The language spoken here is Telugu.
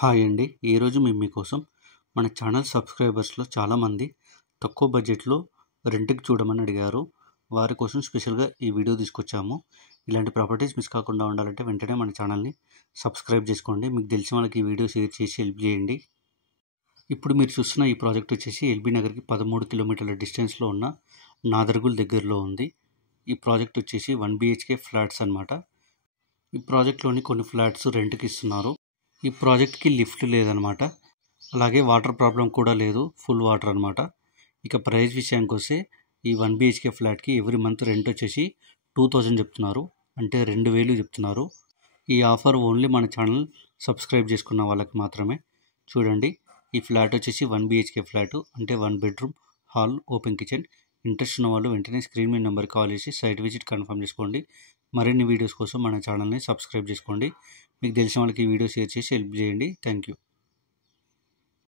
హాయ్ అండి. ఈరోజు మేము మీకోసం మన ఛానల్ సబ్స్క్రైబర్స్లో చాలామంది తక్కువ బడ్జెట్లో రెంట్కి చూడమని అడిగారు. వారి కోసం స్పెషల్గా ఈ వీడియో తీసుకొచ్చాము. ఇలాంటి ప్రాపర్టీస్ మిస్ కాకుండా ఉండాలంటే వెంటనే మన ఛానల్ని సబ్స్క్రైబ్ చేసుకోండి. మీకు తెలిసిన వాళ్ళకి ఈ వీడియో షేర్ చేసి హెల్ప్ చేయండి. ఇప్పుడు మీరు చూస్తున్న ఈ ప్రాజెక్ట్ వచ్చేసి ఎల్బీ నగర్కి 13 కిలోమీటర్ల డిస్టెన్స్లో ఉన్న నాదర్గుల్ దగ్గరలో ఉంది. ఈ ప్రాజెక్ట్ వచ్చేసి 1 BHK ఫ్లాట్స్ అనమాట. ఈ ప్రాజెక్ట్లోని కొన్ని ఫ్లాట్స్ రెంట్కి ఇస్తున్నారు. ఈ ప్రాజెక్ట్కి లిఫ్ట్ లేదనమాట. అలాగే వాటర్ ప్రాబ్లం కూడా లేదు, ఫుల్ వాటర్ అనమాట. ఇక ప్రైస్ విషయానికి వస్తే ఈ 1 BHK ఫ్లాట్కి ఎవ్రీ మంత్ రెంట్ వచ్చేసి 2000 చెప్తున్నారు, అంటే 2000 చెప్తున్నారు. ఈ ఆఫర్ ఓన్లీ మన ఛానల్ సబ్స్క్రైబ్ చేసుకున్న వాళ్ళకి మాత్రమే. చూడండి, ఈ ఫ్లాట్ వచ్చేసి 1 BHK ఫ్లాట్, అంటే 1 bedroom, hall, open kitchen. Interest ఉన్న వాళ్ళు వెంటనే స్క్రీన్ మీద నెంబర్కి కాల్ చేసి సైట్ విజిట్ కన్ఫర్మ్ చేసుకోండి. మరిన్ని వీడియోస్ కోసం మన ఛానల్ని సబ్స్క్రైబ్ చేసుకోండి. మీకు తెలిసిన వాళ్ళకి ఈ వీడియో షేర్ చేసి హెల్ప్ చేయండి. Thank you.